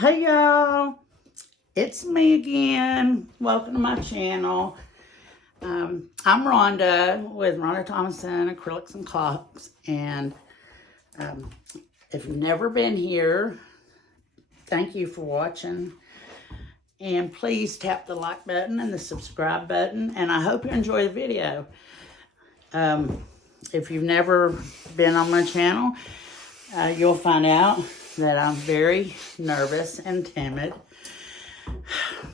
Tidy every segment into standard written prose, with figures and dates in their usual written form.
Hey y'all, it's me again. Welcome to my channel. I'm Rhonda with Rhonda Thomason Acrylics and Clocks, and if you've never been here, thank you for watching, and please tap the like button and the subscribe button, and I hope you enjoy the video. If you've never been on my channel, you'll find out that I'm very nervous and timid,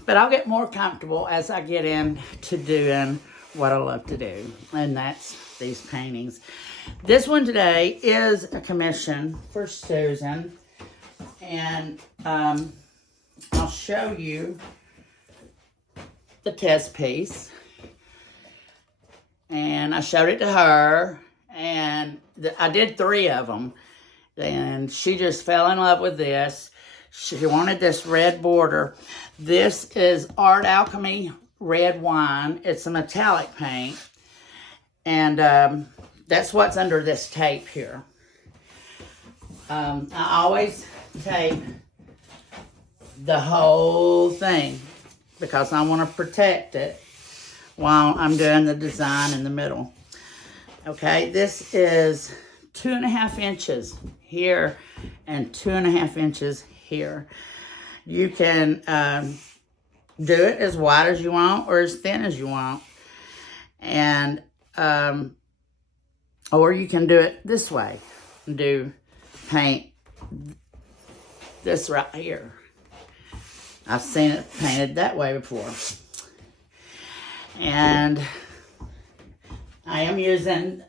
but I'll get more comfortable as I get into doing what I love to do, and that's these paintings. This one today is a commission for Susan, and I'll show you the test piece. And I showed it to her, and I did 3 of them. And she just fell in love with this. She wanted this red border. This is Art Alchemy Red Wine. It's a metallic paint. And that's what's under this tape here. I always tape the whole thing because I want to protect it while I'm doing the design in the middle. Okay, this is 2.5 inches here and 2.5 inches here. You can do it as wide as you want or as thin as you want, and or you can do it this way. Paint this right here. I've seen it painted that way before. And I am using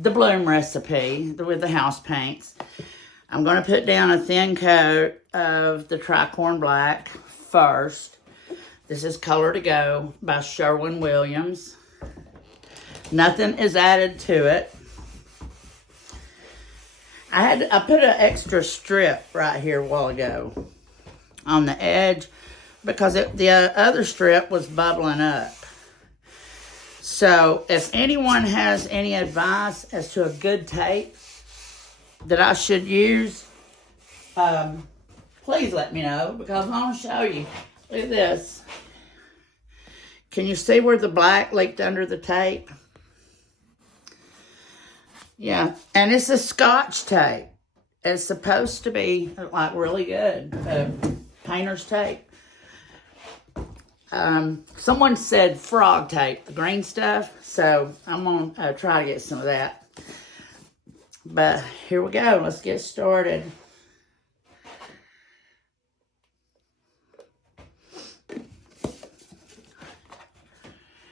the Bloom recipe with the house paints. I'm going to put down a thin coat of the Tricorn Black first. This is Color to Go by Sherwin Williams. Nothing is added to it. I put an extra strip right here a while ago on the edge because the other strip was bubbling up. So if anyone has any advice as to a good tape that I should use, please let me know, because I want to show you. Look at this. Can you see where the black leaked under the tape? Yeah, and it's a Scotch tape. It's supposed to be like really good, painter's tape. Someone said frog tape, the green stuff, so I'm going to try to get some of that. But here we go. Let's get started.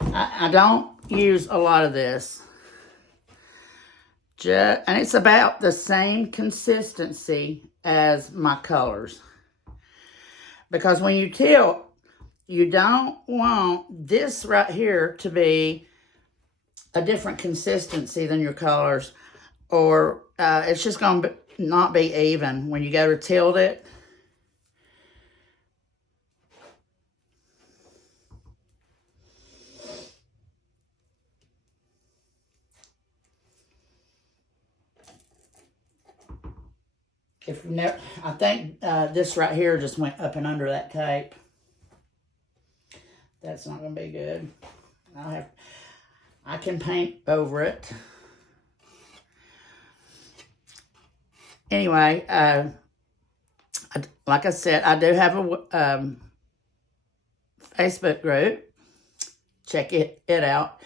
I don't use a lot of this. And it's about the same consistency as my colors. Because when you tilt, you don't want this right here to be a different consistency than your colors, or it's just going to not be even when you go to tilt it. If you never, I think this right here just went up and under that tape. That's not going to be good. I can paint over it. Anyway, like I said, I do have a Facebook group. Check it out.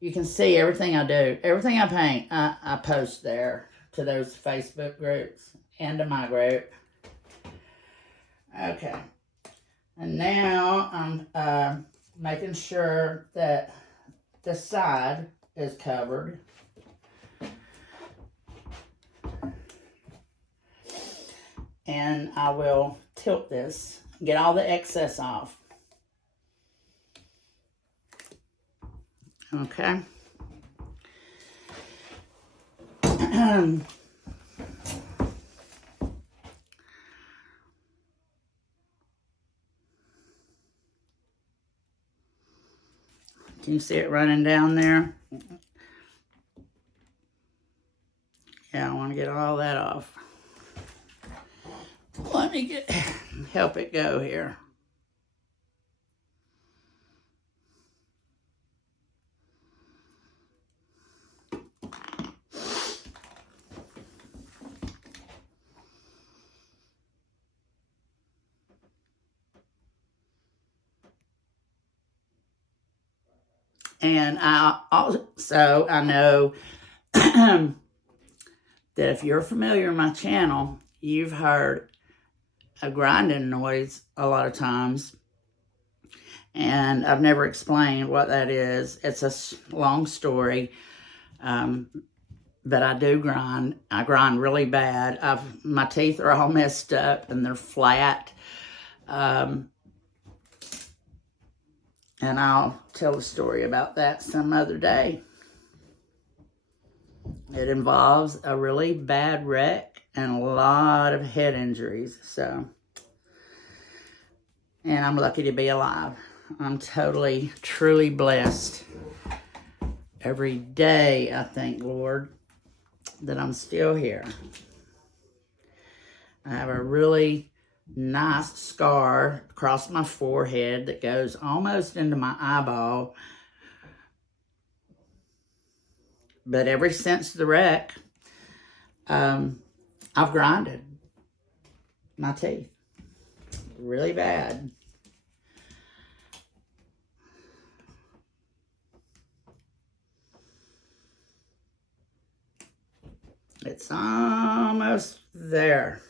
You can see everything I do. Everything I paint, I post there to those Facebook groups and to my group. Okay. And now I'm making sure that the side is covered. And I will tilt this, get all the excess off. Okay. Can you see it running down there? Yeah, I want to get all that off. Let me help it go here. And I know that if you're familiar with my channel, you've heard a grinding noise a lot of times. And I've never explained what that is. It's a long story. But I do grind. I grind really bad. My teeth are all messed up and they're flat. And I'll tell a story about that some other day. It involves a really bad wreck and a lot of head injuries. So, and I'm lucky to be alive. I'm totally, truly blessed. Every day I thank Lord that I'm still here. I have a really nice scar across my forehead that goes almost into my eyeball. But ever since the wreck, I've grinded my teeth really bad. It's almost there.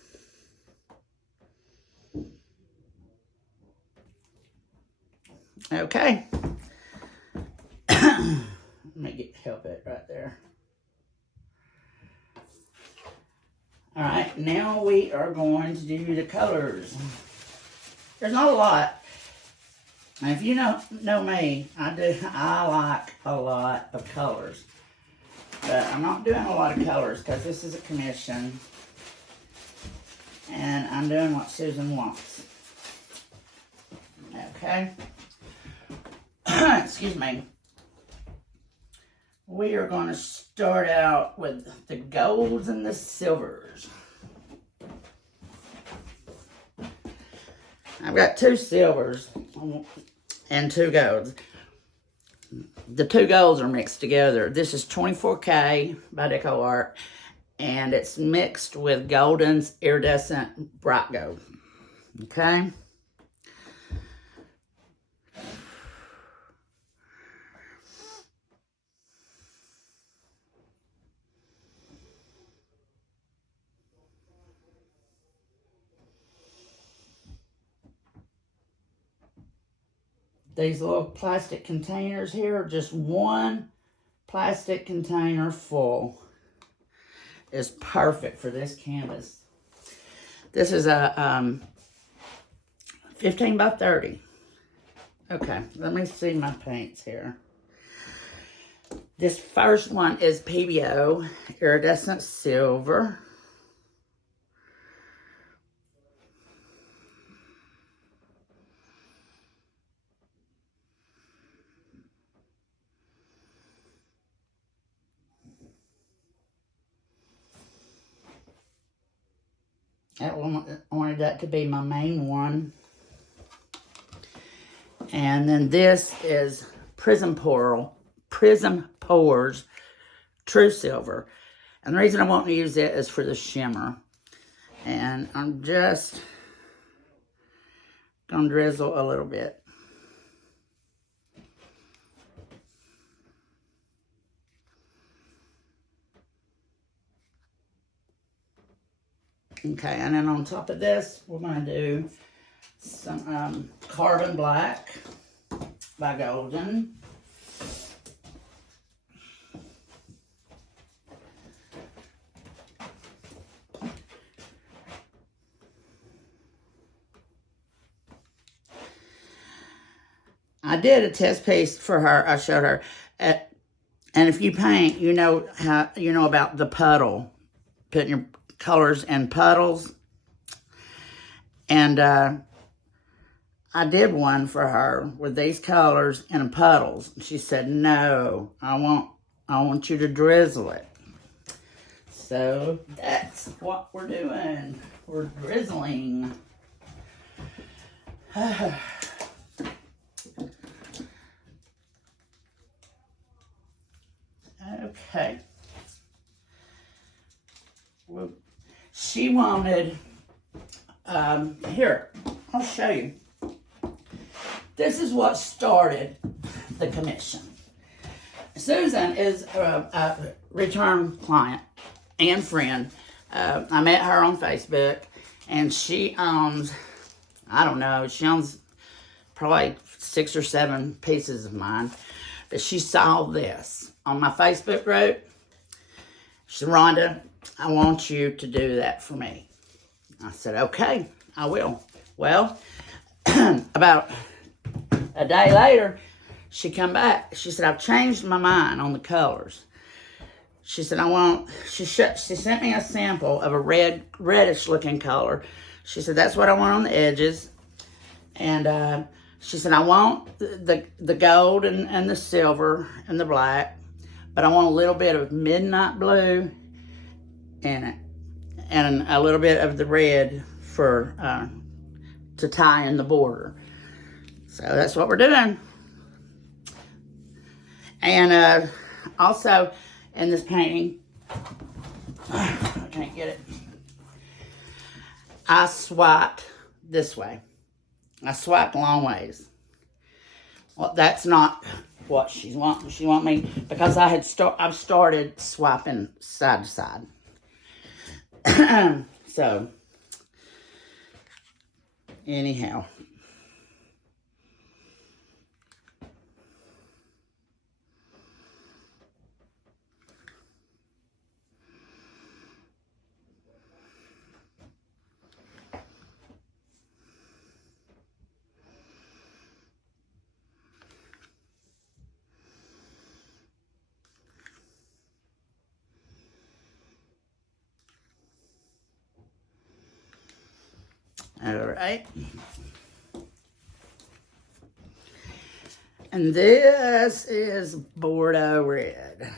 Okay. Let me help it right there. All right, now we are going to do the colors. There's not a lot. And if you know me, I like a lot of colors. But I'm not doing a lot of colors because this is a commission. And I'm doing what Susan wants. Okay. Excuse me. We are going to start out with the golds and the silvers. I've got 2 silvers and 2 golds. The 2 golds are mixed together. This is 24K by Deco Art, and it's mixed with Golden's Iridescent Bright Gold. Okay? These little plastic containers here, just one plastic container full is perfect for this canvas. This is a 15 by 30. Okay, let me see my paints here. This first one is PBO Iridescent Silver. I wanted that to be my main one. And then this is Prism Pores True Silver. And the reason I want to use it is for the shimmer. And I'm just going to drizzle a little bit. Okay, and then on top of this, we're going to do some Carbon Black by Golden. I did a test piece for her. I showed her. And if you paint, you know about the puddle, putting your colors in puddles. And I did one for her with these colors in puddles. She said, "No, I want you to drizzle it." So that's what we're doing. We're drizzling. Okay. Well, she wanted, here, I'll show you. This is what started the commission. Susan is a return client and friend. I met her on Facebook, and she owns, I don't know, she owns probably 6 or 7 pieces of mine. But she saw this on my Facebook group. She said, Rhonda, I want you to do that for me. I said, okay, I will. Well, about a day later, she come back. She said, I've changed my mind on the colors. She said, she sent me a sample of a reddish looking color. She said, that's what I want on the edges. And she said, I want the gold and the silver and the black, but I want a little bit of midnight blue in it, and a little bit of the red for to tie in the border. So that's what we're doing. And also in this painting, I can't get it, I swiped this way. I swiped long ways. Well, that's not what she's wanting. She want me, because I've started swiping side to side. So, anyhow. All right. And this is Bordeaux red.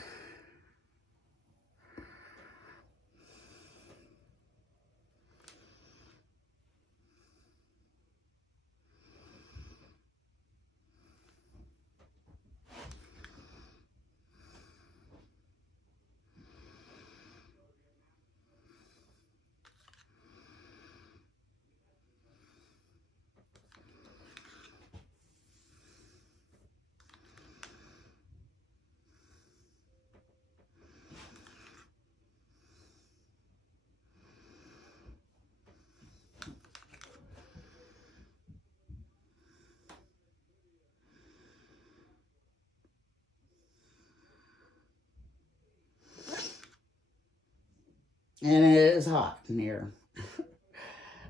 And it is hot in here.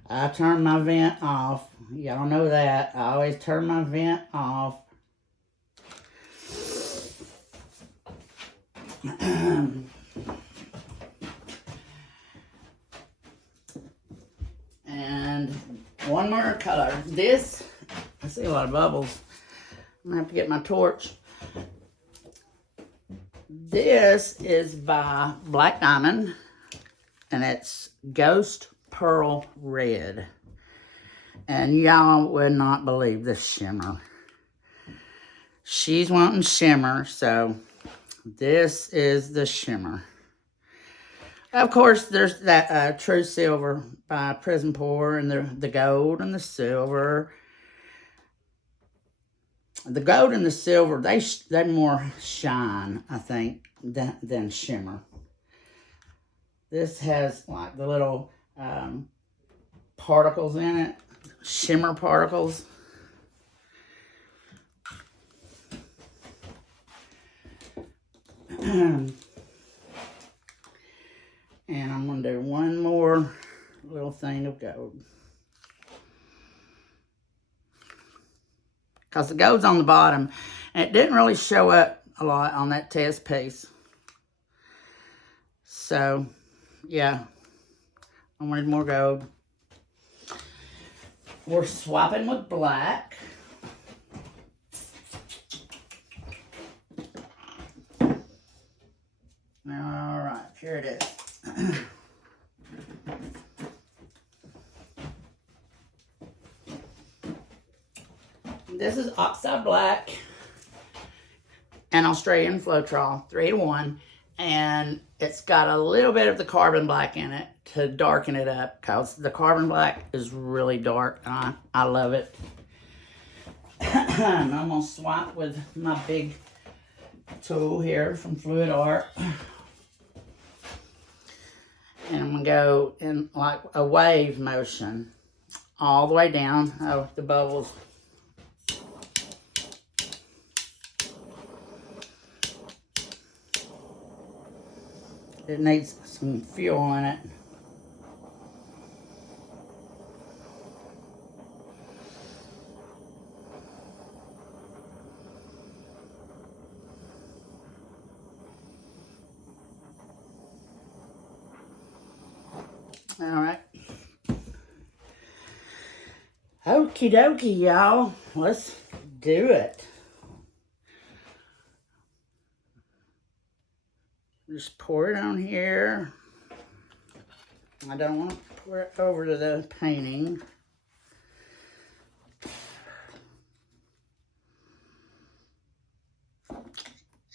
I turn my vent off. Y'all know that. I always turn my vent off. And one more color. This, I see a lot of bubbles. I'm gonna have to get my torch. This is by Black Diamond, and it's Ghost Pearl Red. And y'all would not believe this shimmer. She's wanting shimmer, so this is the shimmer. Of course, there's that True Silver by Prism Pour, and the gold and the silver. The gold and the silver, they more shine, I think, than shimmer. This has like the little particles in it, shimmer particles. And I'm going to do one more little thing of gold. Because the gold's on the bottom, and it didn't really show up a lot on that test piece. So, yeah, I wanted more gold. We're swapping with black. All right, here it is. this is Oxide Black and Australian Floetrol, 3-to-1. And it's got a little bit of the carbon black in it to darken it up, because the carbon black is really dark and I love it. I'm gonna swap with my big tool here from Fluid Art. And I'm gonna go in like a wave motion all the way down. Oh, the bubbles. It needs some fuel in it. All right. Okie dokie, y'all. Let's do it. Just pour it on here. I don't want to pour it over to the painting.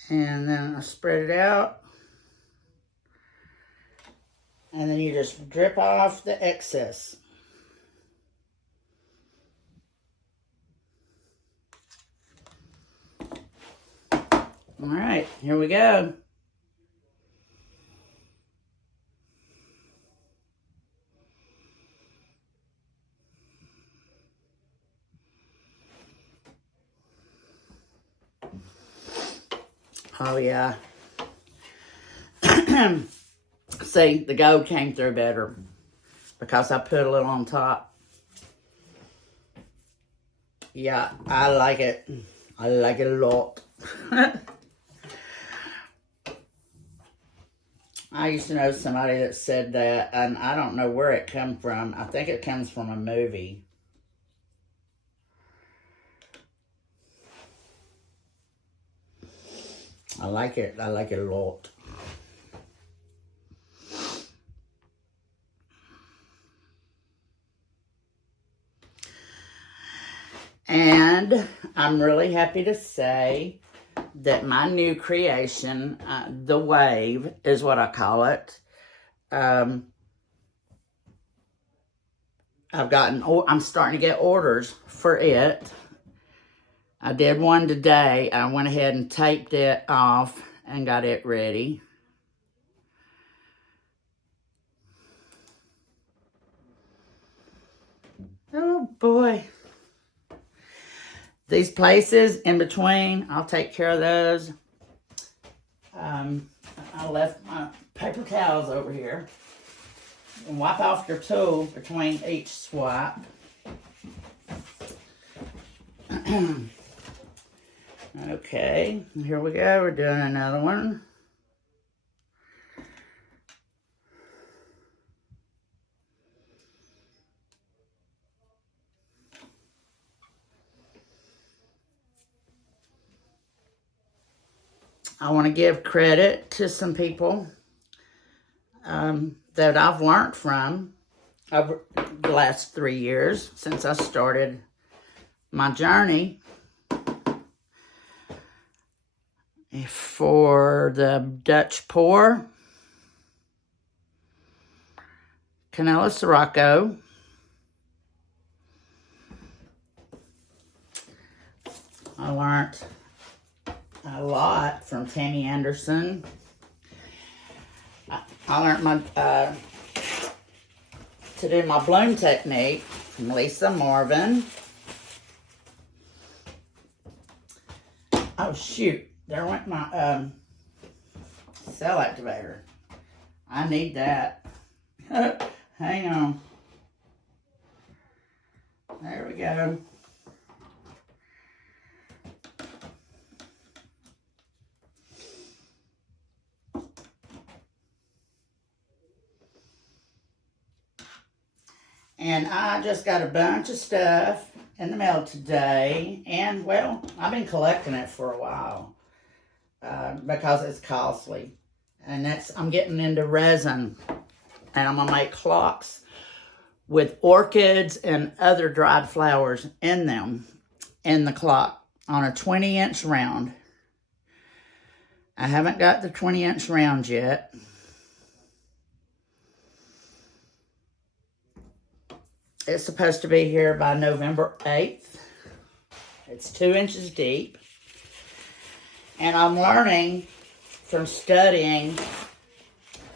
And then I spread it out. And then you just drip off the excess. All right, here we go. Oh, yeah. See, the gold came through better because I put a little on top. Yeah, I like it. I like it a lot. I used to know somebody that said that, and I don't know where it comes from. I think it comes from a movie. I like it. I like it a lot. And I'm really happy to say that my new creation, the Wave, is what I call it. I'm starting to get orders for it. I did one today. I went ahead and taped it off and got it ready. Oh boy. These places in between, I'll take care of those. I left my paper towels over here. And wipe off your tool between each swipe. Okay, here we go. We're doing another one. I want to give credit to some people that I've learned from over the last 3 years since I started my journey for the Dutch pour, Canela Sirocco, I learned a lot from Tammy Anderson. I learned my to do my bloom technique from Lisa Marvin. Oh shoot, there went my cell activator. I need that. Hang on. There we go. And I just got a bunch of stuff in the mail today. And, well, I've been collecting it for a while because it's costly. And I'm getting into resin. And I'm going to make clocks with orchids and other dried flowers in them. in the clock on a 20-inch round. I haven't got the 20-inch round yet. It's supposed to be here by November 8th. It's 2 inches deep. And I'm learning from studying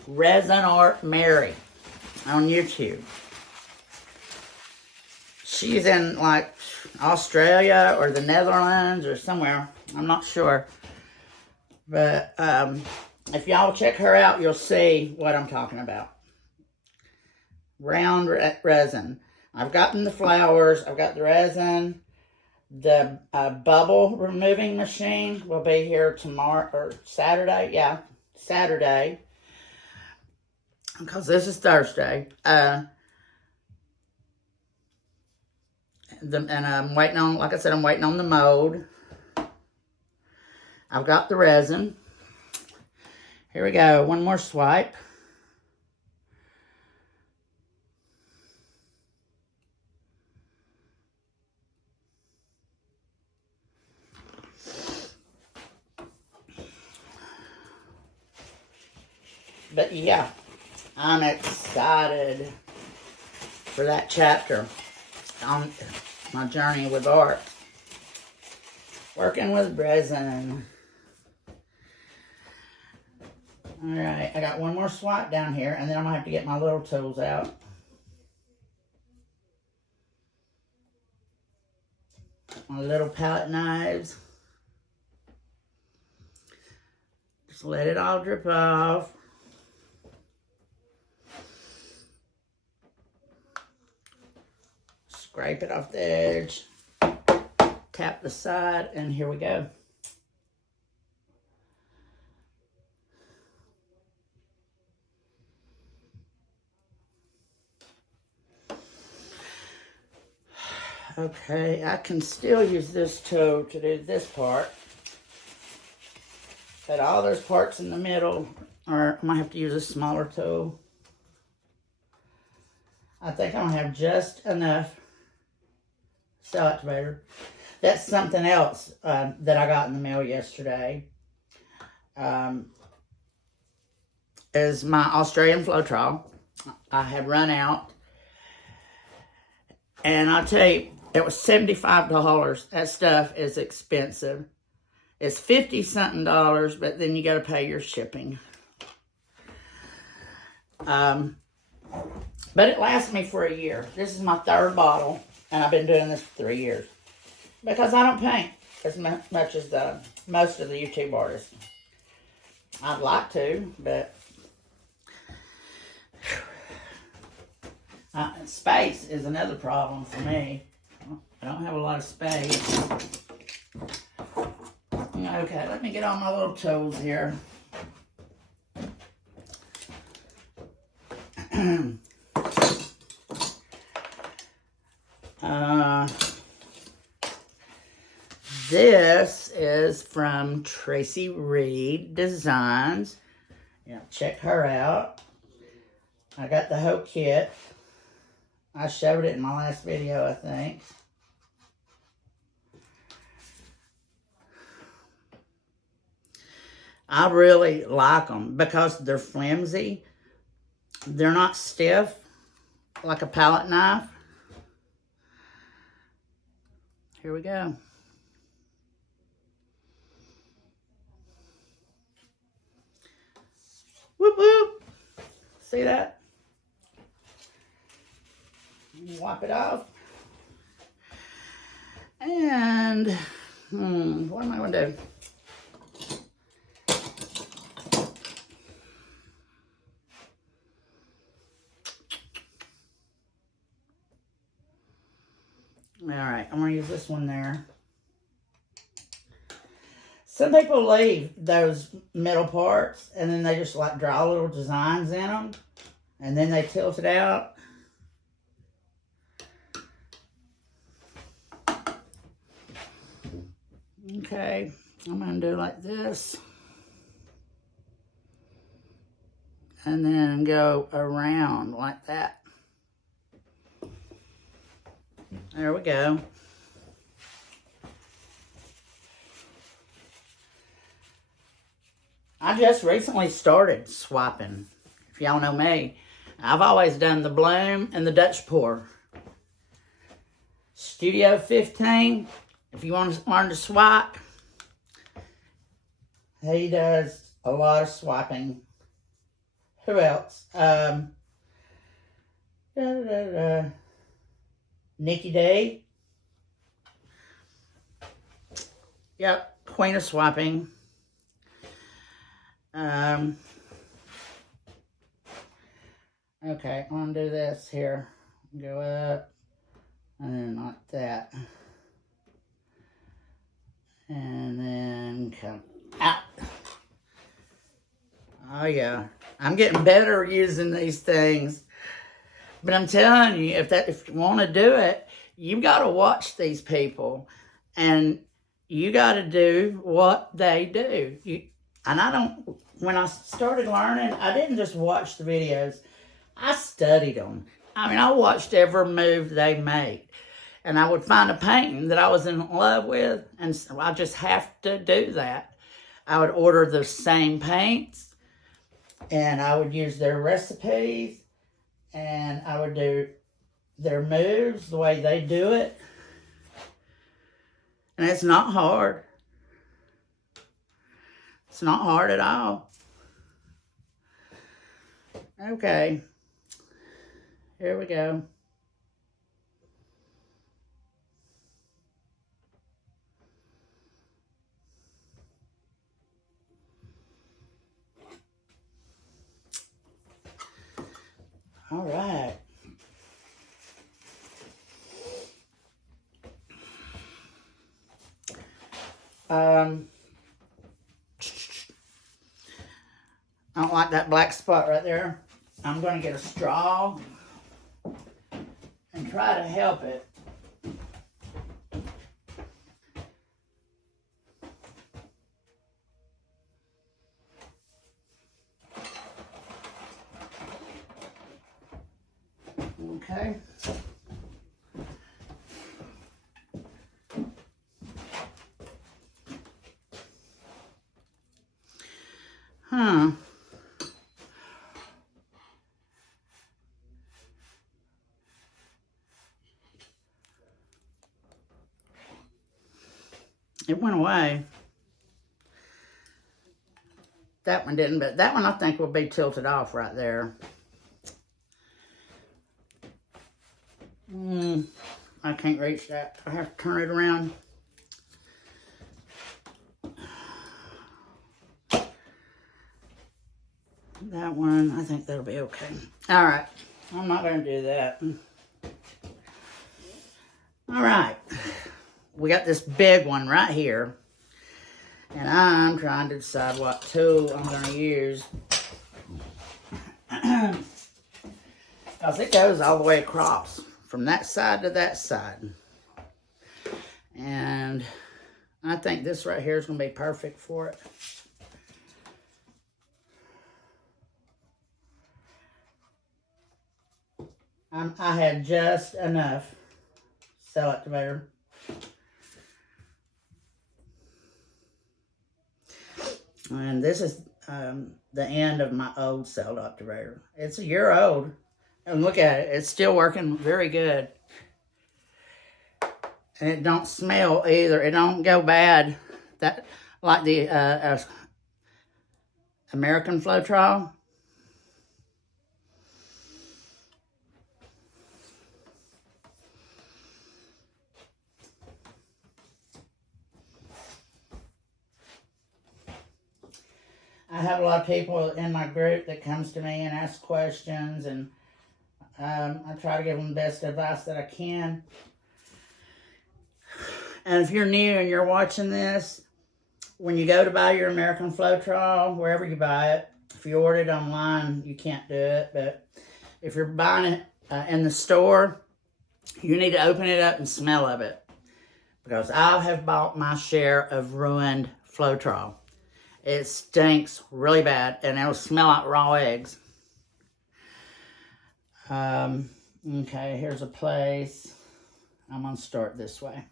Resin Art Mary on YouTube. She's in like Australia or the Netherlands or somewhere. I'm not sure. But if y'all check her out, you'll see what I'm talking about. Round resin. I've gotten the flowers. I've got the resin. The bubble removing machine will be here tomorrow or Saturday. Yeah, Saturday. Because this is Thursday. And I'm waiting on, like I said, I'm waiting on the mold. I've got the resin. Here we go. One more swipe. But yeah, I'm excited for that chapter on my journey with art. Working with resin. Alright, I got one more swipe down here, and then I'm going to have to get my little tools out. My little palette knives. Just let it all drip off. Scrape it off the edge. Tap the side, and here we go. Okay, I can still use this tool to do this part. But all those parts in the middle are, I might have to use a smaller tool. I think I'm going to have just enough cell activator. That's something else that I got in the mail yesterday. Is my Australian Floetrol. I had run out. And I'll tell you, it was $75. That stuff is expensive. It's $50-something, but then you got to pay your shipping. But it lasts me for a year. This is my 3rd bottle, and I've been doing this for 3 years. Because I don't paint as much as most of the YouTube artists. I'd like to, but space is another problem for me. I don't have a lot of space. Okay, let me get on my little tools here. This is from Tracy Reed Designs. Yeah, check her out. I got the whole kit. I showed it in my last video, I think. I really like them because they're flimsy. They're not stiff like a palette knife. Here we go. Whoop whoop. See that? Wipe it off. And what am I going to do? Alright, I'm going to use this one there. Some people leave those middle parts and then they just like draw little designs in them. And then they tilt it out. Okay, I'm going to do like this. And then go around like that. There we go. I just recently started swiping. If y'all know me, I've always done the bloom and the Dutch pour. Studio 15, if you want to learn to swipe, he does a lot of swiping. Who else? Nikki D. Yep, Queen of Swiping. Okay, I'm gonna do this here. Go up, and then like that. And then come out. Oh yeah, I'm getting better using these things. But I'm telling you, if you want to do it, you've got to watch these people, and you got to do what they do. When I started learning, I didn't just watch the videos. I studied them. I mean, I watched every move they made. And I would find a painting that I was in love with, and so I just have to do that. I would order the same paints, and I would use their recipes, and I would do their moves the way they do it. And it's not hard. It's not hard at all. Okay. Here we go. All right. I don't like that black spot right there. I'm going to get a straw and try to help it. Okay. Huh. It went away. That one didn't, but that one I think will be tilted off right there. I can't reach that. I have to turn it around. That one, I think that'll be okay. All right, I'm not going to do that. All right, we got this big one right here, and I'm trying to decide what tool I'm going to use. Because it goes all the way across, from that side to that side. And I think this right here is going to be perfect for it. I had just enough cell activator. And this is the end of my old cell activator. It's a year old. And look at it. It's still working very good. And it don't smell either. It don't go bad. That like the American Floetrol. I have a lot of people in my group that comes to me and asks questions, and I try to give them the best advice that I can. And if you're new and you're watching this, when you go to buy your American Floetrol, wherever you buy it, if you order it online, you can't do it. But if you're buying it in the store, you need to open it up and smell of it. Because I have bought my share of ruined Floetrol. It stinks really bad, and it'll smell like raw eggs. Okay, here's a place. I'm going to start this way.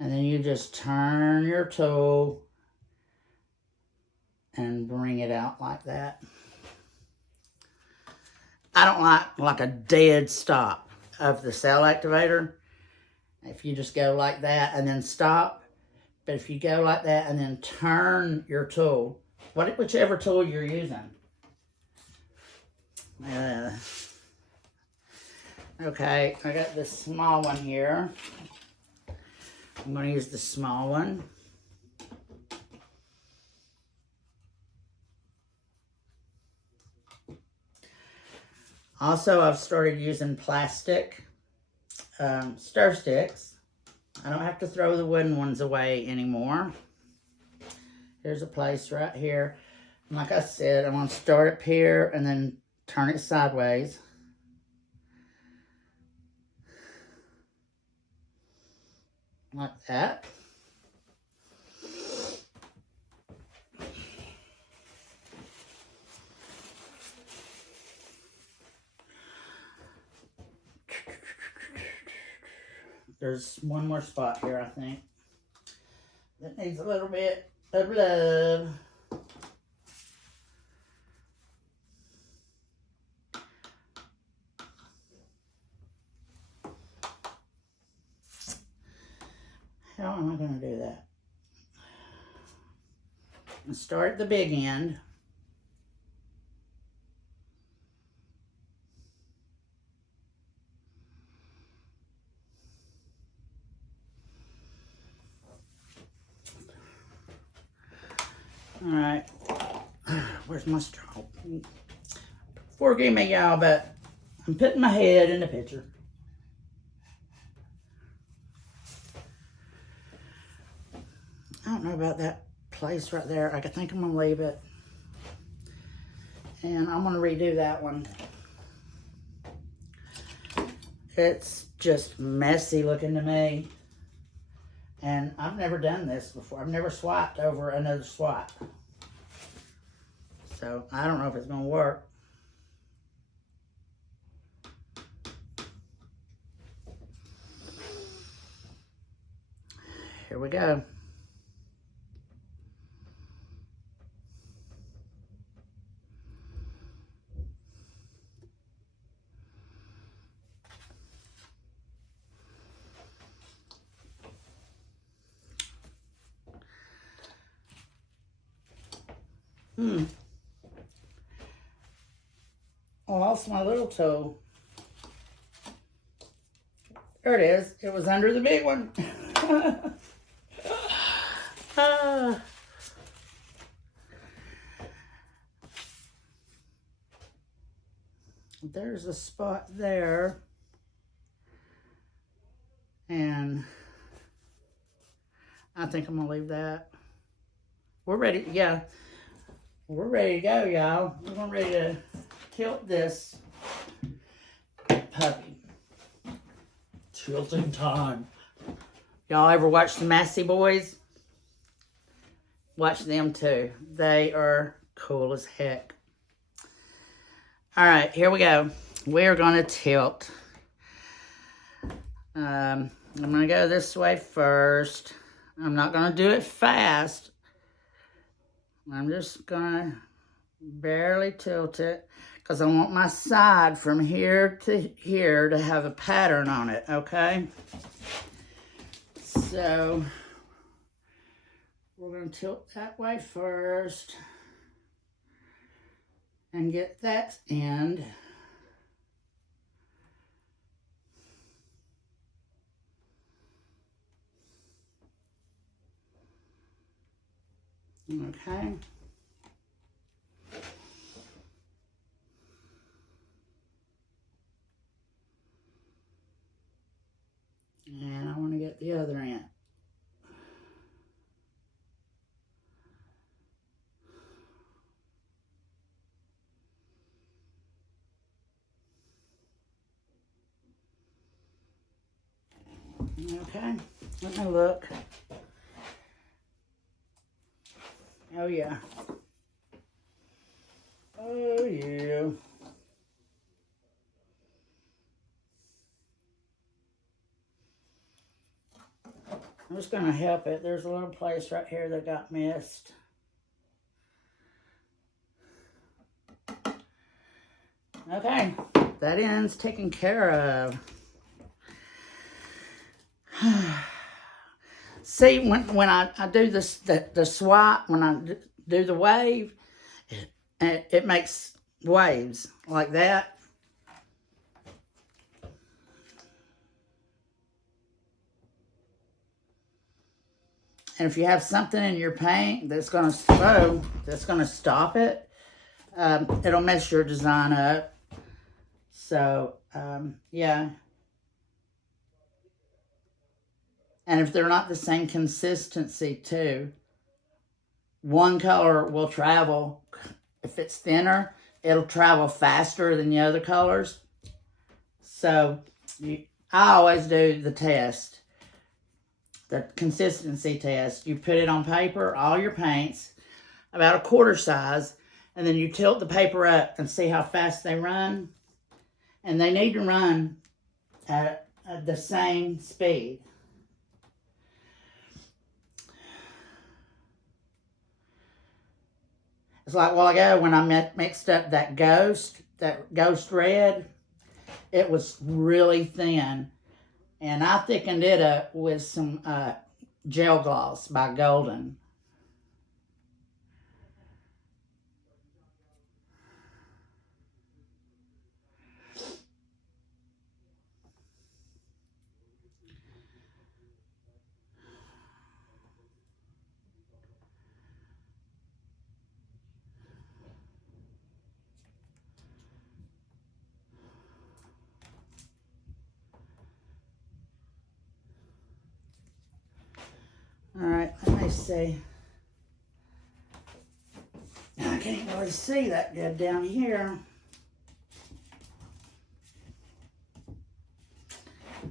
And then you just turn your tool and bring it out like that. I don't like a dead stop of the cell activator. If you just go like that and then stop. But if you go like that and then turn your tool, whichever tool you're using. Okay, I got this small one here. I'm going to use the small one. Also, I've started using plastic stir sticks. I don't have to throw the wooden ones away anymore. Here's a place right here. And like I said, I'm going to start up here and then turn it sideways. Like that. There's one more spot here, I think, that needs a little bit of love. How am I going to do that? And start at the big end. All right, where's my straw? Forgive me, y'all, but I'm putting my head in the picture. I don't know about that place right there. I think I'm gonna leave it. And I'm gonna redo that one. It's just messy looking to me. And I've never done this before. I've never swiped over another swipe. So I don't know if it's gonna work. Here we go. I lost my little toe. There it is. It was under the big one. There's a spot there. And I think I'm going to leave that. We're ready. Yeah. We're ready to go, y'all. We're ready to tilt this puppy. Tilting time. Y'all ever watch the Massey Boys? Watch them too. They are cool as heck. All right, here we go. We're going to tilt. I'm going to go this way first. I'm not going to do it fast. I'm just going to barely tilt it because I want my side from here to here to have a pattern on it, okay? So we're going to tilt that way first and get that end. Okay. And I want to get the other end. Okay, let me look. Oh yeah. Oh yeah. I'm just going to help it. There's a little place right here that got missed. Okay, that end's taken care of. See, when I do this, the swap, when I do the wave, it makes waves like that. And if you have something in your paint that's going to slow, that's going to stop it, it'll mess your design up. So, yeah. And if they're not the same consistency too, one color will travel. If it's thinner, it'll travel faster than the other colors. So, I always do the test. The consistency test. You put it on paper, all your paints, about a quarter size, and then you tilt the paper up and see how fast they run. And they need to run at the same speed. It's like a while ago when I mixed up that ghost red, it was really thin. And I thickened it up with some gel gloss by Golden. All right, let me see. I can't really see that good down here.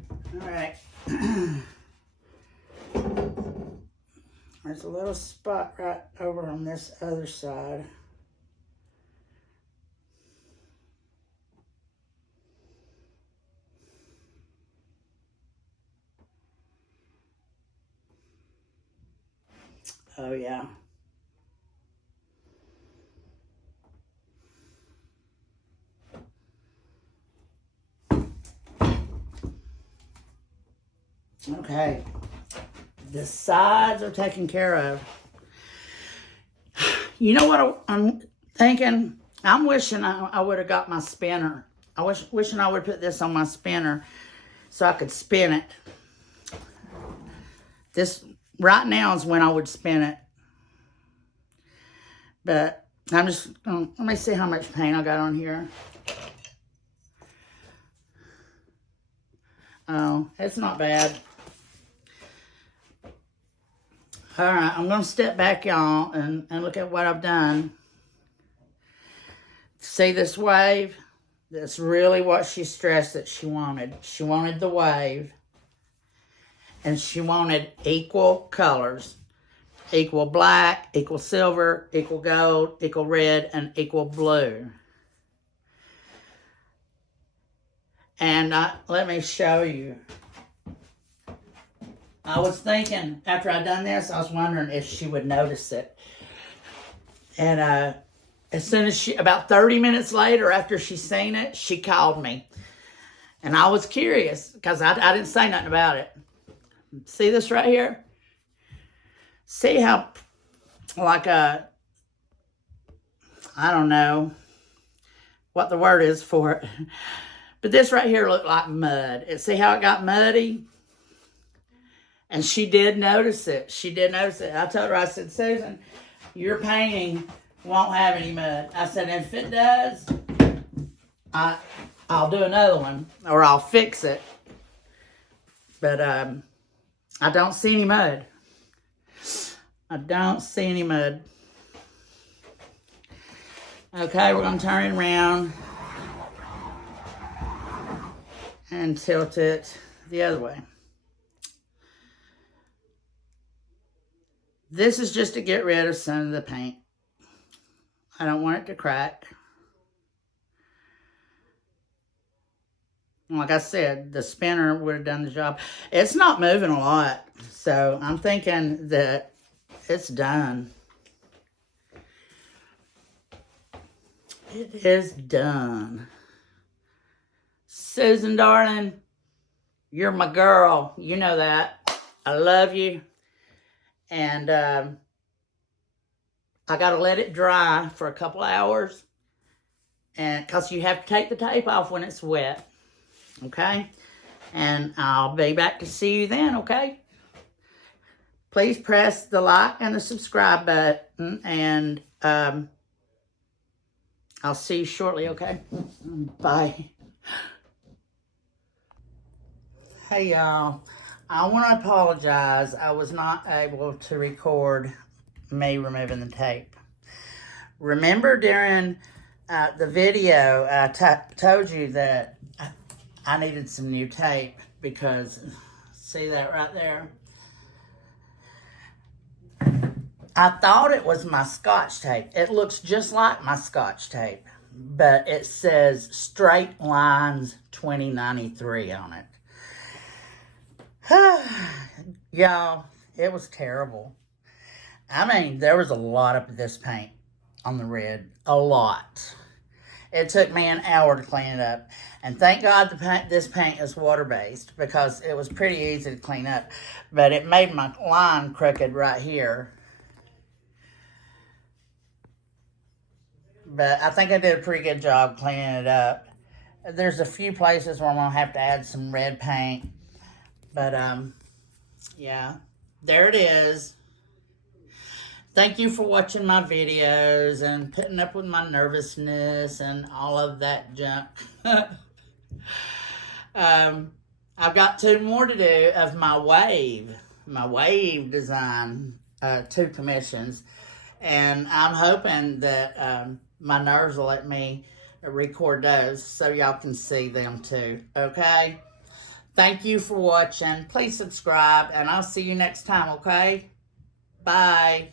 All right. There's a little spot right over on this other side. Oh, yeah. Okay. The sides are taken care of. You know what I'm thinking? I'm wishing I would have got my spinner. Wishing I would put this on my spinner so I could spin it. This right now is when I would spin it. But I'm just, let me see how much paint I got on here. Oh, it's not bad. All right, I'm going to step back, y'all, and look at what I've done. See this wave? That's really what she stressed that she wanted. She wanted the wave. And she wanted equal colors. Equal black, equal silver, equal gold, equal red, and equal blue. And let me show you. I was thinking, after I'd done this, I was wondering if she would notice it. And as soon as about 30 minutes later, after she seen it, she called me. And I was curious, because I didn't say nothing about it. See this right here? See how, like I don't know what the word is for it. But this right here looked like mud. See how it got muddy? And she did notice it. She did notice it. I told her, I said, Susan, your painting won't have any mud. I said, if it does, I'll do another one, or I'll fix it. But I don't see any mud. I don't see any mud. Okay, we're going to turn it around and tilt it the other way. This is just to get rid of some of the paint. I don't want it to crack. Like I said, the spinner would have done the job. It's not moving a lot, so I'm thinking that it's done. It is done. Susan, darling, you're my girl. You know that. I love you. And I got to let it dry for a couple hours. And because you have to take the tape off when it's wet. Okay? And I'll be back to see you then, okay? Please press the like and the subscribe button. And I'll see you shortly, okay? Bye. Hey, y'all. I want to apologize. I was not able to record me removing the tape. Remember during the video, I told you that I needed some new tape because, see that right there? I thought it was my Scotch tape. It looks just like my Scotch tape, but it says Straight Lines 2093 on it. Y'all, it was terrible. I mean, there was a lot of this paint on the red. A lot. It took me an hour to clean it up. And thank God this paint is water-based because it was pretty easy to clean up. But it made my line crooked right here. But I think I did a pretty good job cleaning it up. There's a few places where I'm going to have to add some red paint. But, yeah, there it is. Thank you for watching my videos and putting up with my nervousness and all of that junk. I've got 2 more to do of my wave design, 2 commissions. And I'm hoping that my nerves will let me record those so y'all can see them too, okay? Thank you for watching. Please subscribe, and I'll see you next time, okay? Bye.